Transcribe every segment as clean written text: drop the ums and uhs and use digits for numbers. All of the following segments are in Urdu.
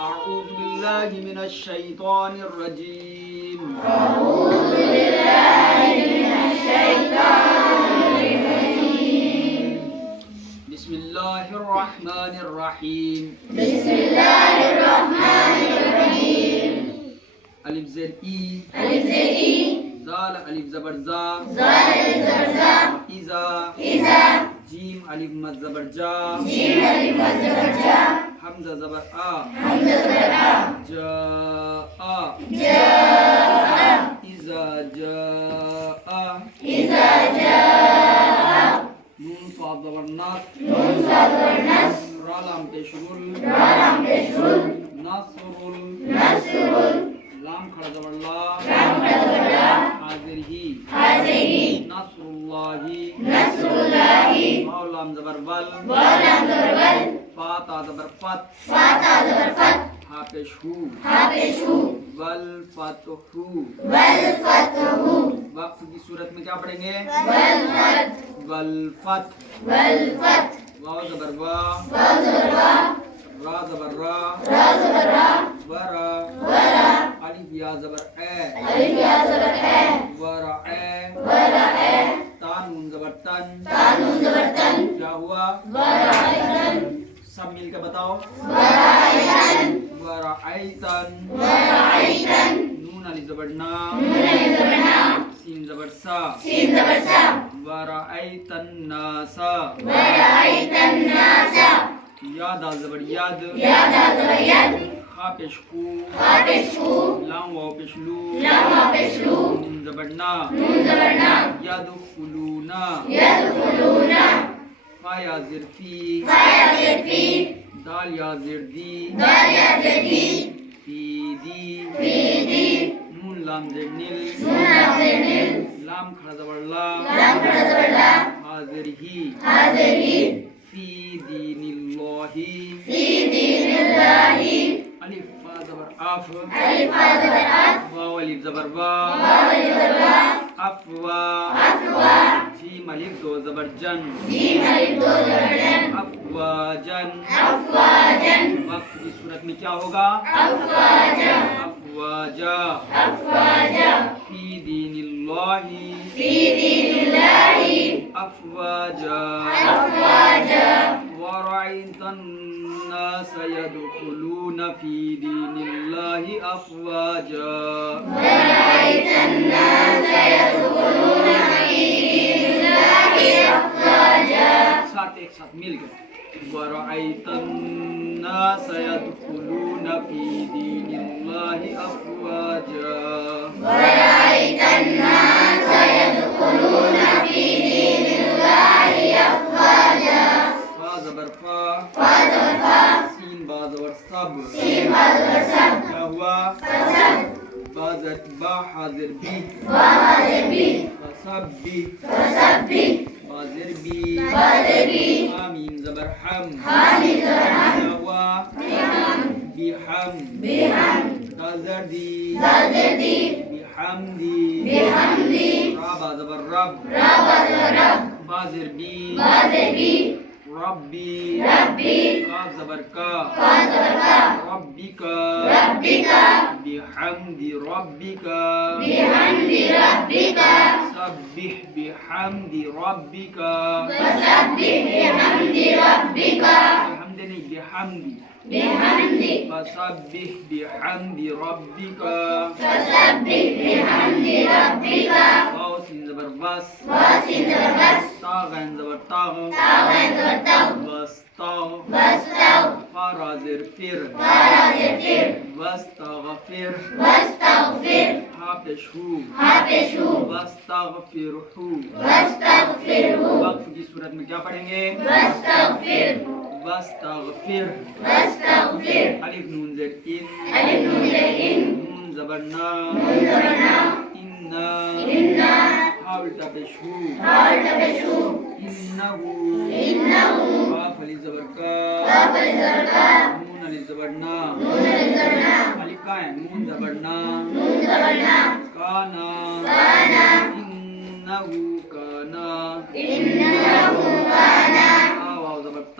أعوذ بالله من الشيطان الرجيم. أعوذ بالله من الشيطان الرجيم. بسم الله الرحمن الرحيم. بسم الله الرحمن الرحيم. ألف زر إي. ألف زر إي. زال ألف زبر زا. زال ألف زبر زا. إذا. إذا. جيم ألف مد زبر جا. جيم ألف مد زبر جا. حمزة زبر آ. حمزة زبر آ. جاء. جاء. إذا جاء. إذا جاء. نون صاد زبر نص. نون صاد زبر نص. را لام تشغل. را لام تشغل. نصر. نصر. لام کھڑا زبر لا. لام کھڑا زبر لا. حاضر ہی. حاضر ہی. نصر اللہ. نصر اللہ. واو لام زبر ول. واو لام زبر ول. فا تا زبر فت. فا تا زبر فت. ہا پیش ہو. ہا پیش ہو. والفتح. والفتح. وقف کی صورت میں کیا پڑھیں گے؟ والفتح. والفتح. والفتح. واو زبر وا. واو زبر وا. را زبر را. را زبر را. ورا. ورا. الف یا زبر اے. الف یا زبر اے. ورا اے. ورا اے. تا نون زبر تن. تا نون زبر تن. کیا ہوا؟ ورائتن. سب مل کے بتاؤ. ورائتن. ورائتن. ورائتن. نون الف زبر نا. نون الف زبر نا. سین زبر سا. سین زبر سا. ورائتن ناس. ورائتن ناس. یا دال زبر ید. یا دال زبر ید. خا پیش خو. خا پیش خو. لام واو پیش لو. لام واو پیش لو. نون زبر نا. نون زبر نا. یدخلونا. یدخلونا. فا یا زر فی. فا یا زر فی. دال یا زر دی. دال یا زر دی. فی دی. فی دی. نون لام زر نل. نون لام زر نل. لام کھڑا زبر لا. لام کھڑا زبر لا. حاضر ہی. حاضر ہی. فی دین اللہ. فی دین اللہ. الف فا زبر اف. الف فا زبر اف. واو الف زبر وا. واو الف زبر وا. افوا. افوا. جیم الف دو زبر جن. جیم الف دو زبر جن. افواجن. افواجن. وقت کی صورت میں کیا ہوگا؟ افواجا. افواجا. افواجا. فی دین اللہ. فی دین اللہ. افواجا. افواجا. ورأيت الناس يدخلون في دين الله أفواجا. ورأيت الناس يدخلون في دين الله أفواجا. ساتھ ایک ساتھ مل گئے. ورأيت الناس يدخلون في دين الله أفواجا. ورأيت الناس يدخلون في دين الله أفواجا. فا زبر فا. فا زبر فا. سین با زبر سب. سین با زبر سب. کیا ہوا؟ فسب. با حاضر بی. با حاضر بی. فسب بی. فسب بی. بازر بی. بازر بی. حامیم زبر حم. حامیم زبر حم. کیا ہوا؟ بحم. بحم. بحم. دازر دی. دازر دی. بحمدی. بحمدی. رابا زبر رب. را با زبر رب. بازر بی. بازر بی. ربی. ربی. کاف زبر کا. کا زبر کا. ربکا. ربکا. بحمد ربکا. بحمد ربکا. سبح بحمد ربکا. فسبح بحمد ربکا. بحمد نہیں بحمدی. بحمد. فسبح بحمد ربکا. فسبح بحمد ربکا. واو سین زبر بس. واسین زبر بس. تا غین زبر تاغ. تاغین زبر تاغ. وستاغ. وستاغ. فارا زر فر. فارا زر فر. وستغفر. واستغفر. ہا پیش ہو. ہا پیش ہو. واستغفرہو. واستغفرہ. وقف کی صورت میں کیا پڑھیں گے؟ واستغفر. واستغفر. واستغفر. الف نون زر ان. الف نون زر ان. نون زبر نا. نون زبر نا. انا. انا. ہا الٹا پیش ہو. ہا الٹا پیش ہو. انہو. انہو. کاف الف زبر کا. کاف الف زبر کا. نون الف زبر نا. نون الف زبر نا. الف کا ہے نون زبر نا. نون زبر نا. کانا. کانا. انہو کانا. انہو کانا. ہا واو زبر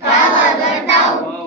تا بازر تاو وا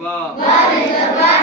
وا والی زبان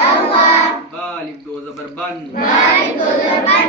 توا با الف دو زبر بن بالی دو زبان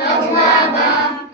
توابا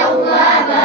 توابا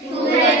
سورۃ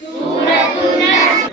سورۃ النصر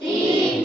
تین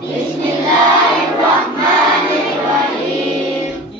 بسم الله الرحمن الرحيم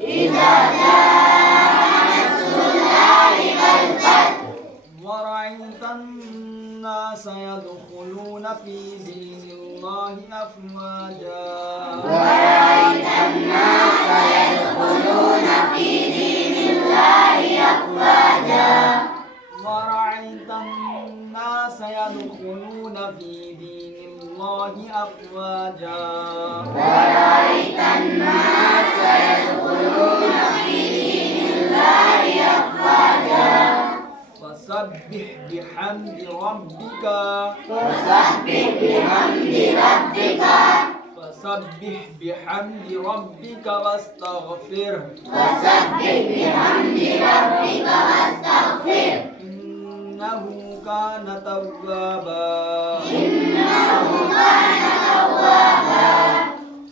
إذا جاء نصر الله والفتح ورأيت الناس يدخلون في دين الله أفواجا ورأيت الناس يدخلون في دين الله أفواجا ورأيت الناس يدخلون في دين الله أفواجا ورأيت الناس يدخلون في دين الله أفواجا فسبح بحمد ربك فسبح بحمد ربك فسبح بحمد ربك واستغفره فسبح بحمد ربك واستغفره إنه كان توابا إنه كان توابا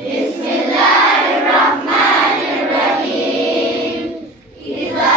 بسم الله الرحمن الرحيم إذا